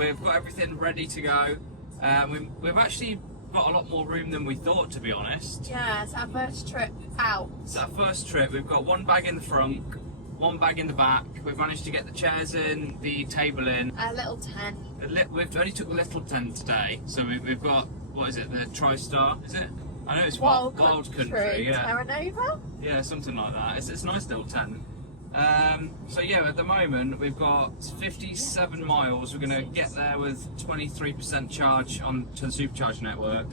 We've got everything ready to go. We've actually got a lot more room than we thought, to be honest. Yeah, it's our first trip out. It's our first trip. We've got one bag in the front, one bag in the back. We've managed to get the chairs in, the table in. A little tent. We've only took the little tent today, so we've got, what is it, the TriStar, is it? I know it's Wild Country, yeah. Terra Nova? Yeah, something like that. It's a nice little tent. So yeah, at the moment we've got 57 miles. We're going to get there with 23% charge onto the Supercharger network.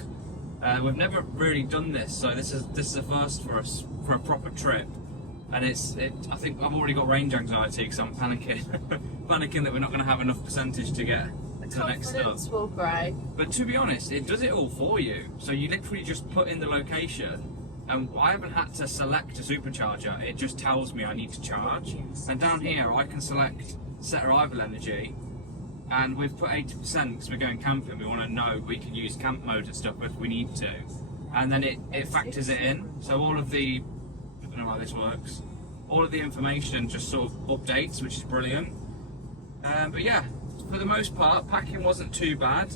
We've never really done this, so this is a first for us for a proper trip. And I think I've already got range anxiety because I'm panicking, panicking that we're not going to have enough percentage to get to the next stop. Confidence will grow. But to be honest, it does it all for you. So you literally just put in the location, and I haven't had to select a supercharger. It just tells me I need to charge. And down here, I can select set arrival energy, and we've put 80% because we're going camping. We want to know we can use camp mode and stuff if we need to, and then it factors it in. So all of the, I don't know how this works, all of the information just sort of updates, which is brilliant. But yeah, for the most part, packing wasn't too bad.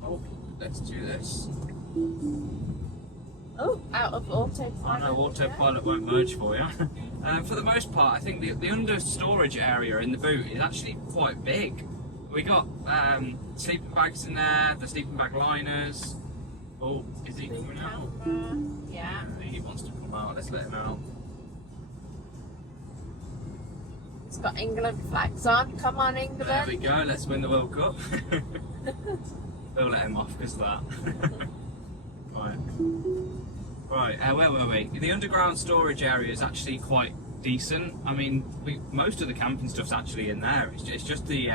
Oh, let's do this. Oh, out of autopilot. I know autopilot won't merge for you. For the most part, I think the under storage area in the boot is actually quite big. We got sleeping bags in there, the sleeping bag liners. Oh, is he coming out? Yeah. He wants to come out. Let's let him out. It's got England flags on. Come on, England. There we go. Let's win the World Cup. We'll let him off because of that. Right, where were we? The underground storage area is actually quite decent. I mean, most of the camping stuff's actually in there. It's just the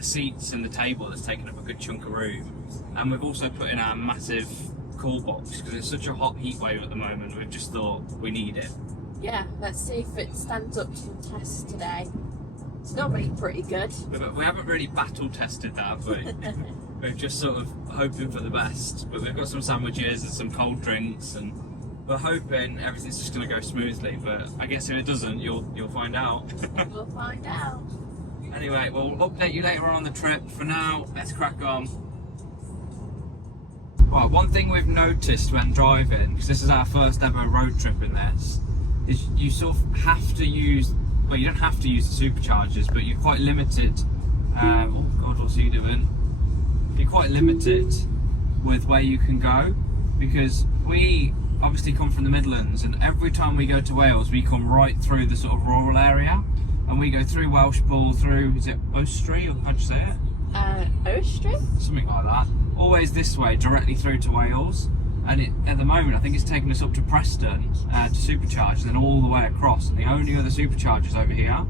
seats and the table that's taken up a good chunk of room. And we've also put in our massive cool box because it's such a hot heat wave at the moment. We've just thought we need it. Yeah, let's see if it stands up to the test today. It's normally pretty good. We haven't really battle tested that, have we? We're just sort of hoping for the best. But we've got some sandwiches and some cold drinks, and we're hoping everything's just going to go smoothly. But I guess if it doesn't, you'll find out. We'll find out. Anyway, we'll update you later on the trip. For now, let's crack on. Right, one thing we've noticed when driving, because this is our first ever road trip in this, is you sort of have to use, well, you don't have to use the superchargers, but you're quite limited. Oh God, what's he doing? You're quite limited with where you can go, because we obviously come from the Midlands, and every time we go to Wales, we come right through the sort of rural area, and we go through Welshpool, through, is it Ostry, or how'd you say it? Ostry? Something like that. Always this way, directly through to Wales. And at the moment, I think it's taken us up to Preston to supercharge, and then all the way across. And the only other superchargers over here.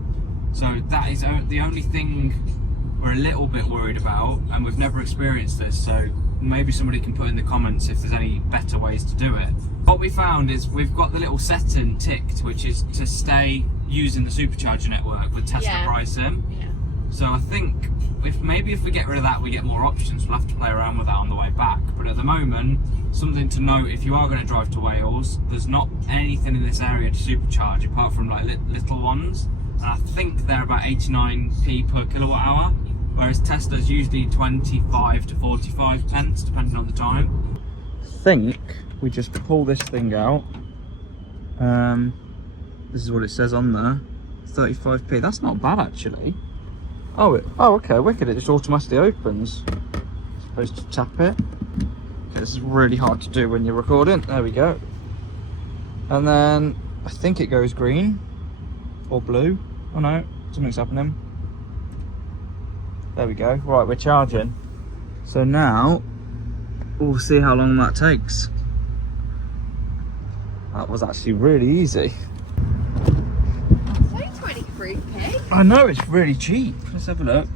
So that is the only thing we're a little bit worried about, and we've never experienced this. So maybe somebody can put in the comments if there's any better ways to do it. What we found is we've got the little setting ticked, which is to stay using the supercharger network with Tesla pricing. Yeah. So I think if we get rid of that, we get more options. We'll have to play around with that on the way back. But at the moment, something to note, if you are going to drive to Wales, there's not anything in this area to supercharge apart from like little ones. And I think they're about 89p per kilowatt hour, whereas Tesla's usually 25 to 45 pence, depending on the time. I think we just pull this thing out. This is what it says on there, 35p. That's not bad actually. Oh, okay, wicked. It just automatically opens. Supposed to tap it. Okay, this is really hard to do when you're recording. There we go. And then I think it goes green or blue. Oh no, something's happening. There we go. Right, we're charging. So now we'll see how long that takes. That was actually really easy. It's only 23p. I know, it's really cheap. Let's have a look.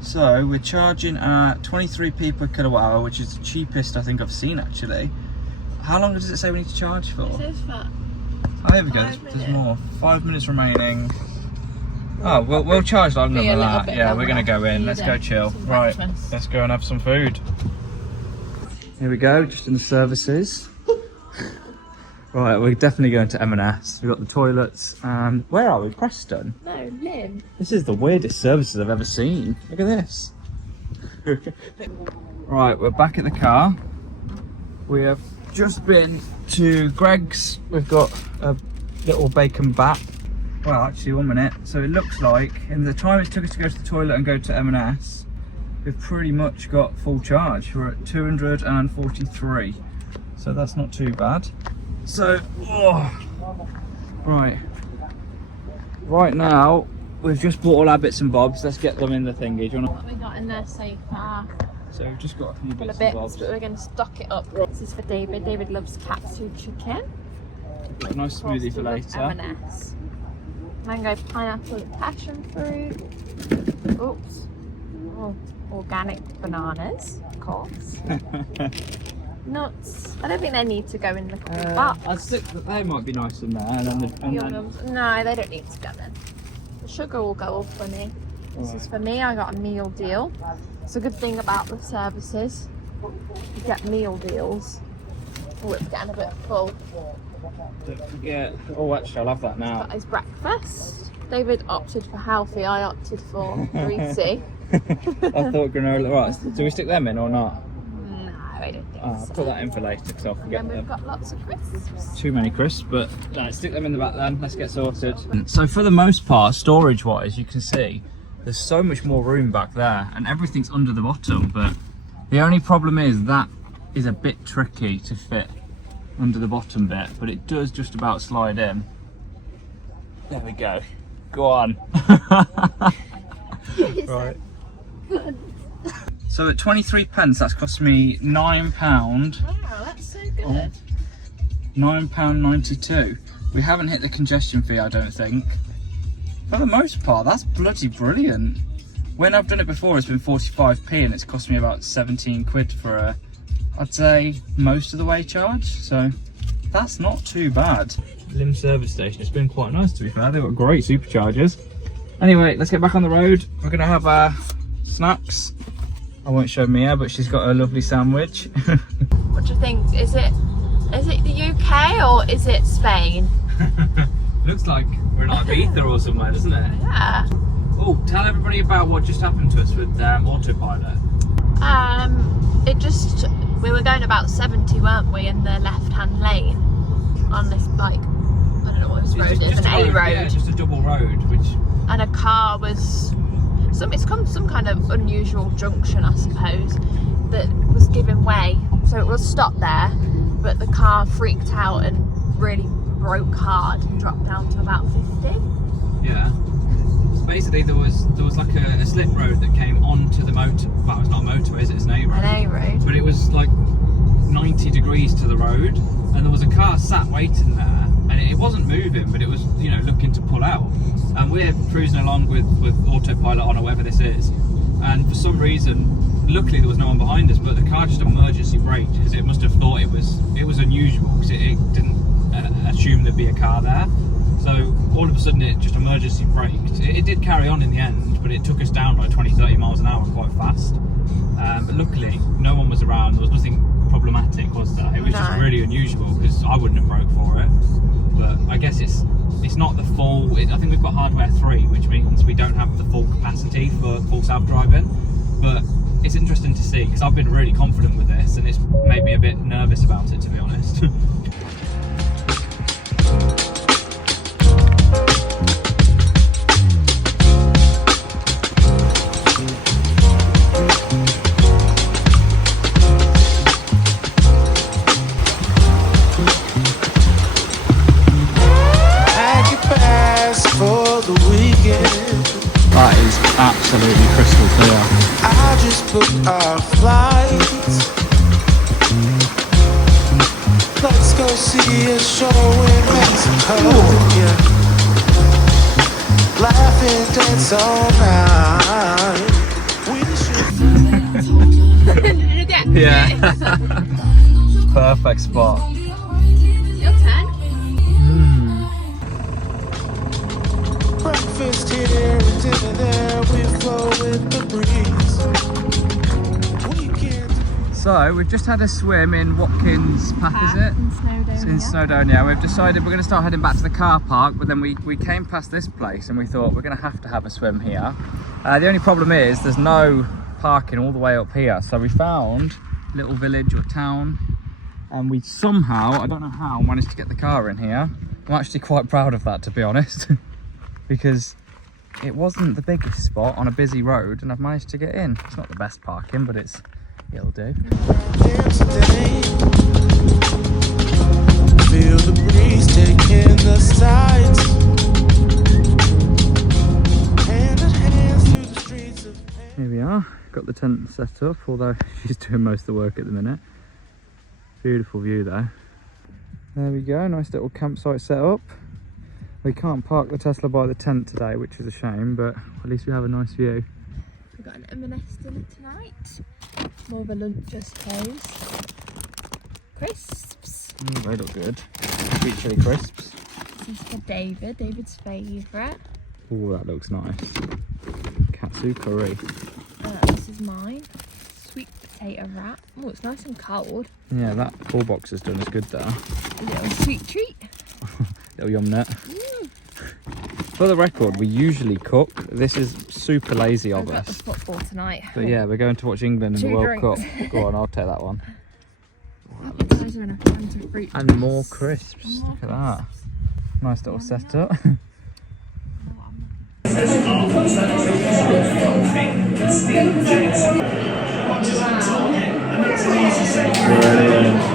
So we're charging at 23p per kilowatt hour, which is the cheapest I think I've seen actually. How long does it say we need to charge for? It says for Oh, here we go. There's more. 5 minutes remaining. Oh, we'll charge longer than that. Yeah, we're gonna go in. Let's go chill. Right, let's go and have some food. Here we go, just in the services. Right, we're definitely going to M&S. We've got the toilets and where are we? Preston? No, Lymm. This is the weirdest services I've ever seen. Look at this. Right, we're back at the car. We have just been to Greg's. We've got a little bacon bat. Well, actually, 1 minute. So it looks like in the time it took us to go to the toilet and go to M&S, we've pretty much got full charge. We're at 243. So that's not too bad. So, right now we've just bought all our bits and bobs. Let's get them in the thingy. Do you wanna... What we got in there so far? So we've just got a few Full bits of and bits, bobs. but we're going to stock it up. This is for David. David loves katsu chicken. A nice smoothie for later. M&S. Mango, pineapple, passion fruit. Oops. Oh, organic bananas, of course. Nuts. I don't think they need to go in the box. I think that they might be nice in there. And then No, they don't need to go in. The sugar will go up for me. This is for me. I got a meal deal. It's a good thing about the services. You get meal deals. Oh, it's getting a bit full. Don't forget. Oh, actually, I'll have that now. Got his breakfast. David opted for healthy. I opted for greasy. I thought granola. Right, do we stick them in or not? No, I don't think I'll so. put that in for later because I'll forget And then we've them. got lots of crisps. Too many crisps, but no, stick them in the back then. Let's get sorted. So for the most part, storage-wise, you can see there's so much more room back there, and everything's under the bottom. But the only problem is that is a bit tricky to fit under the bottom bit, but it does just about slide in. There we go. Go on. Right. So at 23 pence, that's cost me £9. Wow, that's so good. £9.92. We haven't hit the congestion fee, I don't think. For the most part, that's bloody brilliant. When I've done it before, it's been 45p and it's cost me about 17 quid for a, I'd say, most of the way charge. So that's not too bad. Lymm service station, it's been quite nice to be fair. They've got great superchargers. Anyway, let's get back on the road. We're gonna have our snacks. I won't show Mia, but she's got a lovely sandwich. What do you think? Is it the UK or is it Spain? Looks like we're in Ibiza or somewhere, doesn't it? Yeah. Oh, tell everybody about what just happened to us with Autopilot. We were going about 70, weren't we, in the left-hand lane on this, like, I don't know what this road is, an A road. Yeah, just a double road, which... And a car was, it's come to some kind of unusual junction, I suppose, that was giving way. So it was stopped there, but the car freaked out and really broke hard and dropped down to about 50. Yeah. So basically there was like a slip road that came onto the motor, well, it's not a motorway, is it? It's an A road. An A road. But it was like 90 degrees to the road, and there was a car sat waiting there, and it wasn't moving, but it was, you know, looking to pull out. And we're cruising along with Autopilot on, or whatever this is, and for some reason, luckily there was no one behind us, but the car just emergency braked because it must have thought it was unusual because it didn't assume there'd be a car there. So all of a sudden it just emergency braked. It did carry on in the end, but it took us down like 20-30 miles an hour quite fast. But luckily no one was around. There was nothing problematic, was there? It was just really unusual because I wouldn't have broke for it. But I guess it's not the full. I think we've got hardware 3, which means we don't have the full capacity for full self-driving. But it's interesting to see because I've been really confident with this, and it's made me a bit nervous about it, to be honest. That is absolutely crystal clear. I just booked our flights. Let's go see a show in Mexico. Yeah. Laugh and dance all night. We should. Yeah. Perfect spot. Your turn. Breakfast here and dinner there. We flow with the breeze. So we've just had a swim in Watkins Path, is it? In Snowdonia. In Snowdonia. We've decided we're going to start heading back to the car park, but then we came past this place and we thought we're going to have a swim here. The only problem is there's no parking all the way up here, so we found a little village or town, and we somehow, I don't know how, managed to get the car in here. I'm actually quite proud of that, to be honest, because it wasn't the biggest spot on a busy road and I've managed to get in. It's not the best parking, but it'll do. Feel the breeze taking the sights. Hand in hand through the streets of Here we are, got the tent set up, although she's doing most of the work at the minute. Beautiful view there. There we go, nice little campsite set up. We can't park the Tesla by the tent today, which is a shame, but at least we have a nice view. We've got an M&S dinner tonight. More of a lunch, I suppose. Crisps. They look good. Sweet chili crisps. This is for David's favourite. Oh, that looks nice. Katsu curry. This is mine. Sweet potato wrap. Oh, it's nice and cold. Yeah, that full box is done. It's good there. A little sweet treat. Little yum nut. For the record, we usually cook. This is super lazy of We've got the us. football tonight. But yeah, we're going to watch England in the 2 World drinks. Cup. Go on, I'll take that one. Appetizer and a Fanta fruit. And more crisps. More Look at that. Nice little setup. Brilliant.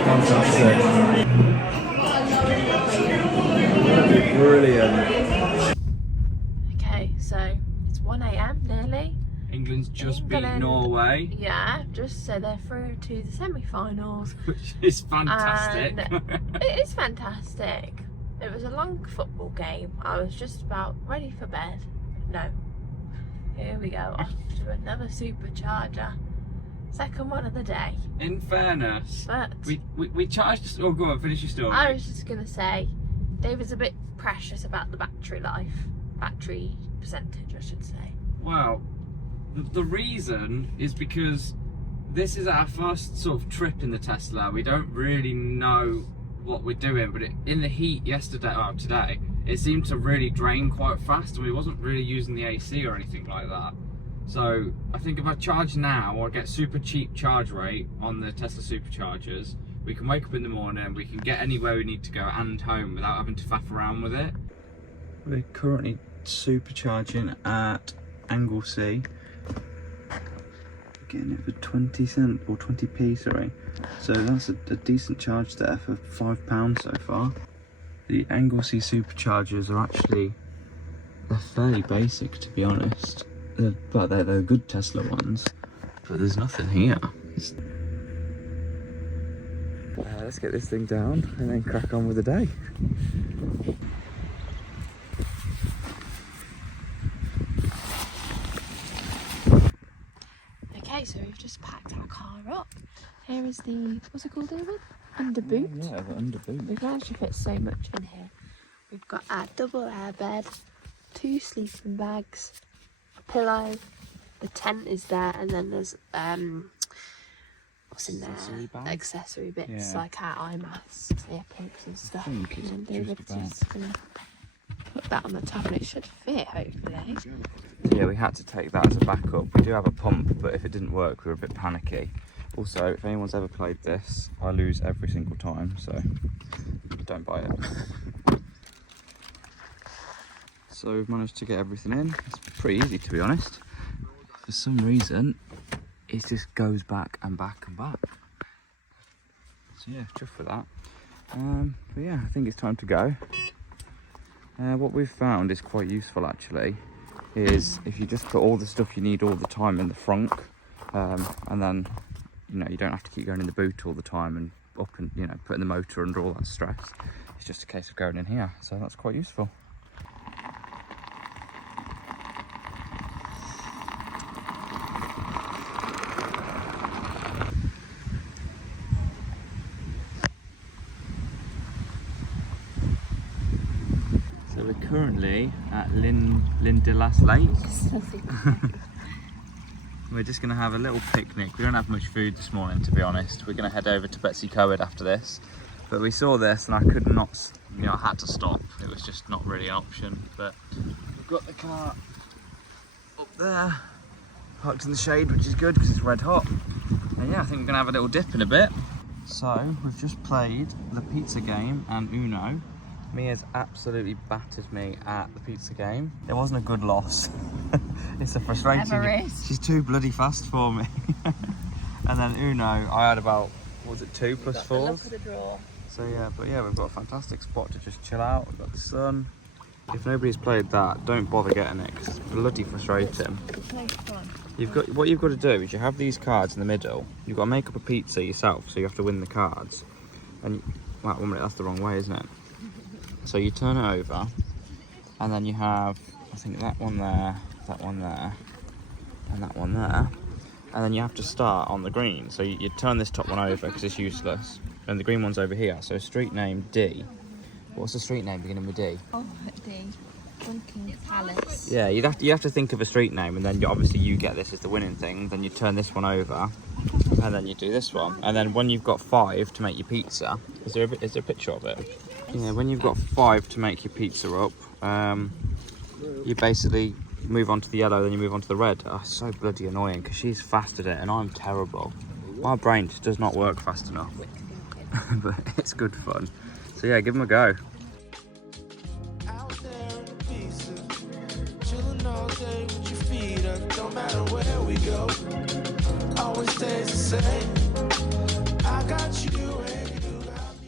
Fantastic. Brilliant. Okay, so it's 1 AM nearly. England's just beat England. Norway, Yeah, just so they're through to the semi-finals. which is fantastic. It is fantastic. It was a long football game. I was just about ready for bed. No. Here we go, off to another Supercharger. Second one of the day. In fairness, But we charged. Oh, go on, finish your story. I was just gonna say, David's a bit precious about the battery life. Battery percentage, I should say. Well, the reason is because this is our first sort of trip in the Tesla. We don't really know what we're doing, but in the heat today, it seemed to really drain quite fast, and we wasn't really using the AC or anything like that. So I think if I charge now or get super cheap charge rate on the Tesla Superchargers, we can wake up in the morning, we can get anywhere we need to go and home without having to faff around with it. We're currently supercharging at Anglesey. Getting it for 20 cents or 20p, sorry. So that's a decent charge there for £5 so far. The Anglesey Superchargers are actually, they're fairly basic, to be honest. But they're good Tesla ones. But there's nothing here. Let's get this thing down and then crack on with the day. Okay, so we've just packed our car up. Here is the, what's it called, David? Under boot. Yeah, the under boot. We've managed to fit so much in here. We've got our double air bed, 2 sleeping bags, a pillow, the tent is there, and then there's what's in there? Accessory bag? Accessory bits, Yeah. like our eye masks, earplugs and stuff. I think it's and then just David's about. just gonna put that on the top and it should fit, hopefully. Yeah, we had to take that as a backup. We do have a pump, but if it didn't work, we were a bit panicky. Also, if anyone's ever played this, I lose every single time, so don't buy it. So we've managed to get everything in. It's pretty easy, to be honest. For some reason, it just goes back and back and back. So yeah, just for that. But yeah, I think it's time to go. What we've found is quite useful actually, is if you just put all the stuff you need all the time in the frunk, and then you don't have to keep going in the boot all the time and up and putting the motor under all that stress. It's just a case of going in here, so that's quite useful. So we're currently at Llyn Lake. We're just going to have a little picnic. We don't have much food this morning, to be honest. We're going to head over to Betws-y-Coed after this. But we saw this and I could not, you know, I had to stop. It was just not really an option. But we've got the car up there, parked in the shade, which is good because it's red hot. And yeah, I think we're going to have a little dip in a bit. So we've just played the pizza game and Uno. Mia's absolutely battered me at the pizza game. It wasn't a good loss. It's a frustrating. Never is. She's too bloody fast for me. And then Uno, I had about, what was it, 2 plus 4? So yeah, but yeah, we've got a fantastic spot to just chill out. We've got the sun. If nobody's played that, don't bother getting it because it's bloody frustrating. It's no fun. What you've got to do is you have these cards in the middle. You've got to make up a pizza yourself, so you have to win the cards. And wait, 1 minute, that's the wrong way, isn't it? So you turn it over, and then you have, I think, that one there, that one there, and that one there. And then you have to start on the green. So you turn this top one over because it's useless. And the green one's over here. So street name D. What's the street name beginning with D? Oh, D. Dunking Palace. Yeah, you have to think of a street name, and then obviously you get this as the winning thing. Then you turn this one over, and then you do this one. And then when you've got 5 to make your pizza, is there a picture of it? Yeah, when you've got 5 to make your pizza up, you basically move on to the yellow, then you move on to the red. Oh, it's so bloody annoying because she's fast at it and I'm terrible. My brain just does not work fast enough. But it's good fun. So yeah, give them a go. Out there in the pizza, chilling all day with your feet up. Don't matter where we go, always stays the same. I got you and you got me.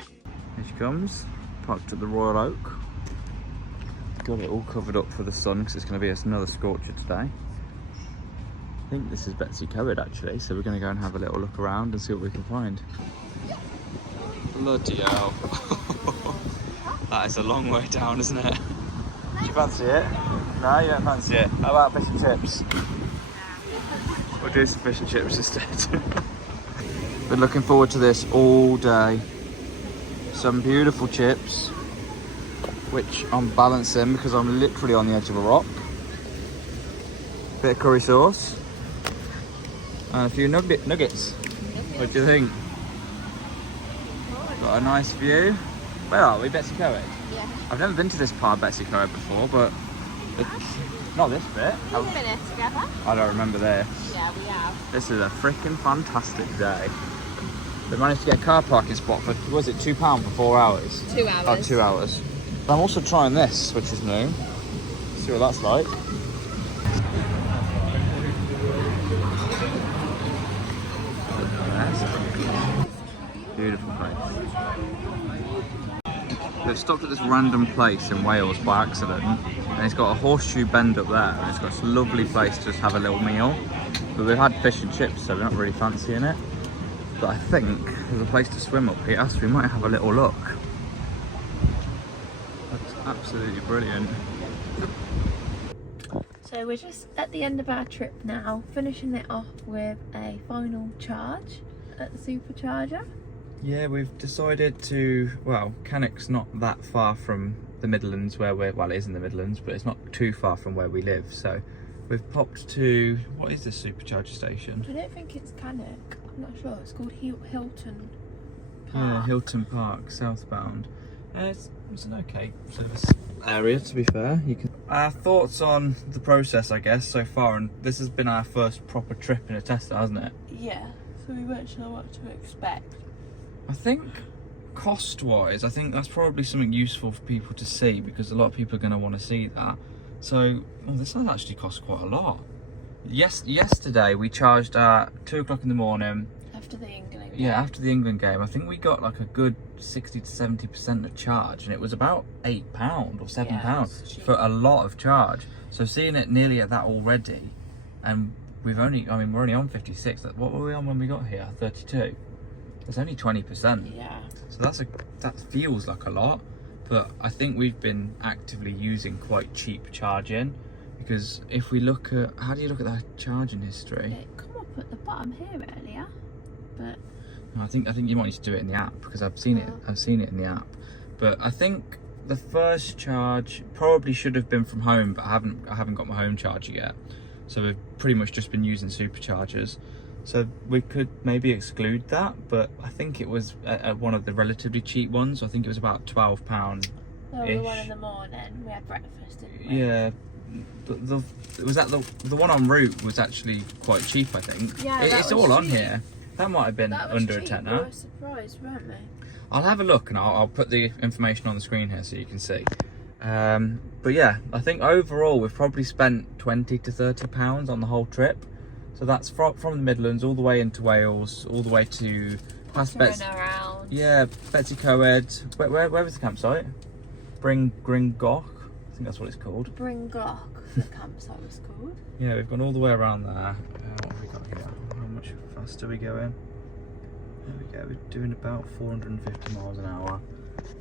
Here she comes, parked at the Royal Oak. Got it all covered up for the sun because it's going to be another scorcher today. I think this is Betws-y-Coed actually, so we're going to go and have a little look around and see what we can find. Bloody hell. That is a long way down, isn't it? Do you fancy it? No, you don't fancy it. How about fish and chips? We'll do some fish and chips instead. Been looking forward to this all day. Some beautiful chips, which I'm balancing because I'm literally on the edge of a rock. Bit of curry sauce. And a few nuggets. What do you think? Got a nice view. Where are we? Betws-y-Coed? Yeah. I've never been to this part of Betws-y-Coed before, but it's not this bit. We've been here together. I don't remember this. Yeah, we have. This is a freaking fantastic day. We managed to get a car parking spot for, was it £2 for 4 hours? 2 hours. Oh, 2 hours. I'm also trying this, which is new. See what that's like. Beautiful place. They've stopped at this random place in Wales by accident, and it's got a horseshoe bend up there, and it's got this lovely place to just have a little meal. But we've had fish and chips, so we're not really fancying it. But I think there's a place to swim up here, so we might have a little look. That's absolutely brilliant. So we're just at the end of our trip now, finishing it off with a final charge at the Supercharger. Yeah, we've decided to, well, Cannock's not that far from the Midlands where we're, well, it is in the Midlands, but it's not too far from where we live. So we've popped to, what is this Supercharger station? I don't think it's Cannock, I'm not sure. It's called Hilton Park. Yeah, Hilton Park, southbound. It's an okay service area, to be fair. You can. Our thoughts on the process, I guess, so far, and this has been our first proper trip in a Tesla, hasn't it? Yeah, so we weren't sure what to expect. I think cost-wise, I think that's probably something useful for people to see because a lot of people are going to want to see that. So, well, this has actually cost quite a lot. Yesterday we charged at 2 o'clock in the morning. After the England game. Yeah, after the England game. I think we got like a good 60 to 70% of charge, and it was about £8 or £7 for a lot of charge. So seeing it nearly at that already, and we're only on 56. What were we on when we got here? 32. It's only 20%. Yeah. So that feels like a lot, but I think we've been actively using quite cheap charging, because if we look at, how do you look at that charging history? It come up at the bottom here earlier, but I think you might need to do it in the app because I've seen it in the app. But I think the first charge probably should have been from home, but I haven't got my home charger yet. so we've pretty much just been using superchargers. So we could maybe exclude that, but I think it was one of the relatively cheap ones. I think it was about £12. Well, the one in the morning, we had breakfast, didn't we? Yeah, the one en route was actually quite cheap, I think. Yeah, it's all on here. That might have been under a tenner. We were surprised, weren't we? I'll have a look and I'll put the information on the screen here so you can see. But yeah, I think overall we've probably spent £20 to £30 on the whole trip. So that's from the Midlands all the way into Wales, all the way to past around. Yeah, Betws-y-Coed. Where was the campsite? Bringgoch, I think that's what it's called. Bringgoch, the campsite was called. Yeah, we've gone all the way around there. What have we got here? How much faster are we going? There we go, we're doing about 450 miles an hour.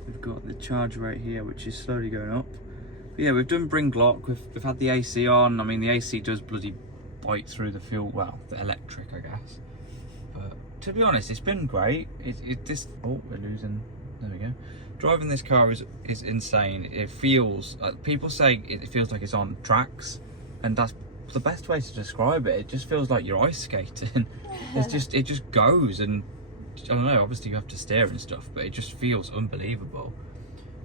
We've got the charge rate here, which is slowly going up. But yeah, we've done Bringgoch, we've had the AC on. I mean, the AC does bloody bite through the fuel, well, the electric, I guess. But to be honest, it's been great. Oh, we're losing, there we go. Driving this car is insane. It feels, people say it feels like it's on tracks, and that's the best way to describe it. It just feels like you're ice skating. It just goes, and I don't know, obviously you have to steer and stuff, but it just feels unbelievable.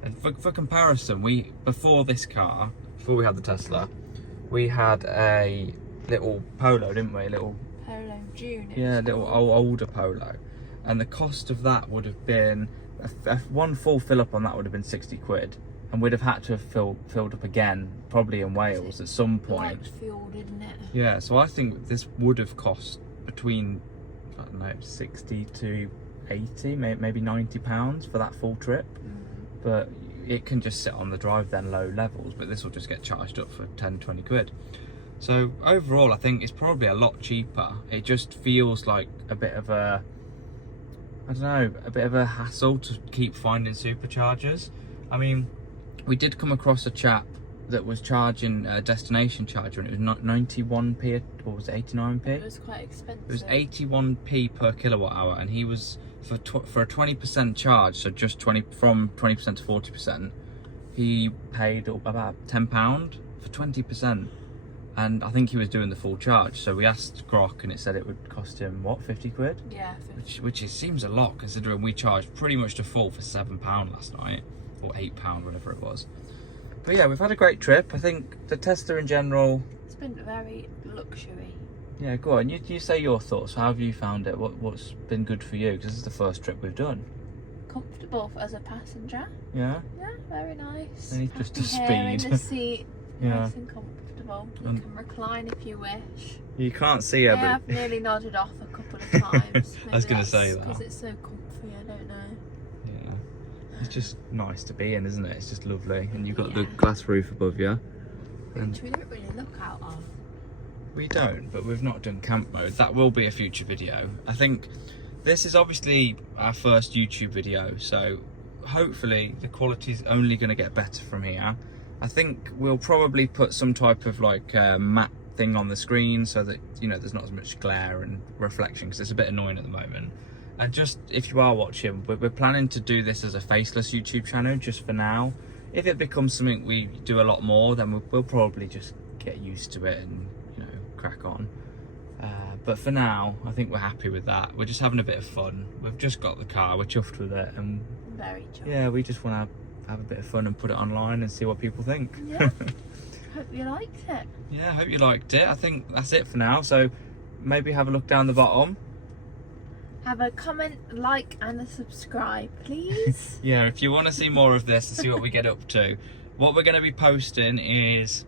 And for comparison, before this car, before we had the Tesla, we had a little Polo, didn't we? A little Polo June. Yeah, a little older Polo, and the cost of that would have been one full fill up on that would have been 60 quid, and we'd have had to have filled up again, probably in Wales at some point. Light fuel, didn't it? Yeah, so I think this would have cost between, I don't know, 60 to 80, maybe £90 for that full trip. But it can just sit on the drive then, low levels, but this will just get charged up for 10-20 quid. So overall, I think it's probably a lot cheaper. It just feels like a bit of a, I don't know, a bit of a hassle to keep finding superchargers. I mean, we did come across a chap that was charging a destination charger, and it was not 91p, or was it 89p? It was quite expensive. It was 81p per kilowatt hour, and he was, for a 20% charge, so just from 20% to 40%, he paid about £10 for 20%. And I think he was doing the full charge, so we asked Grok, and it said it would cost him, what, 50 quid? Yeah, 50. Which seems a lot, considering we charged pretty much to full for £7 last night, or £8, whatever it was. But yeah, we've had a great trip. I think the Tesla in general, It's been very luxury. Yeah, go on. You say your thoughts. How have you found it? What's been good for you? Because this is the first trip we've done. Comfortable as a passenger. Yeah. Yeah, very nice. And just the Happy hair in speed. the seat. Yeah. Nice and comfortable. You can recline if you wish. You can't see her, Yeah, I've but nearly nodded off a couple of times. I was going to say that. Because it's so comfy, I don't know. Yeah. It's just nice to be in, isn't it? It's just lovely. And you've got the glass roof above you. Which we don't really look out of. We don't, but we've not done camp mode. That will be a future video. I think this is obviously our first YouTube video, so hopefully the quality's only going to get better from here. I think we'll probably put some type of like matte thing on the screen so that, you know, there's not as much glare and reflection, because it's a bit annoying at the moment. And just, if you are watching, we're planning to do this as a faceless YouTube channel just for now. If it becomes something we do a lot more, then we'll probably just get used to it and, you know, crack on. But for now, I think we're happy with that. We're just having a bit of fun. We've just got the car, we're chuffed with it, and very chuffed. Yeah, we just want to have a bit of fun and put it online and see what people think. Yeah. Hope you liked it. Yeah, I hope you liked it. I think that's it for now. So maybe have a look down the bottom. Have a comment, like, and a subscribe, please. Yeah, if you want to see more of this and see what we get up to, what we're going to be posting is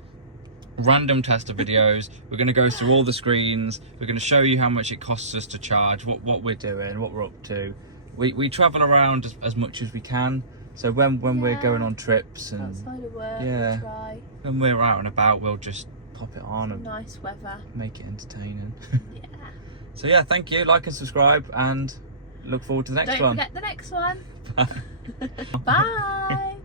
random tester videos. We're going to go through all the screens. We're going to show you how much it costs us to charge, what we're doing, what we're up to. We travel around as much as we can. So when we're going on trips and outside of work, yeah, we'll try. When we're out and about, we'll just pop it on and Nice weather. make it entertaining. Yeah. So yeah, thank you. Like and subscribe, and look forward to the next one. Don't forget the next one. Bye. Bye.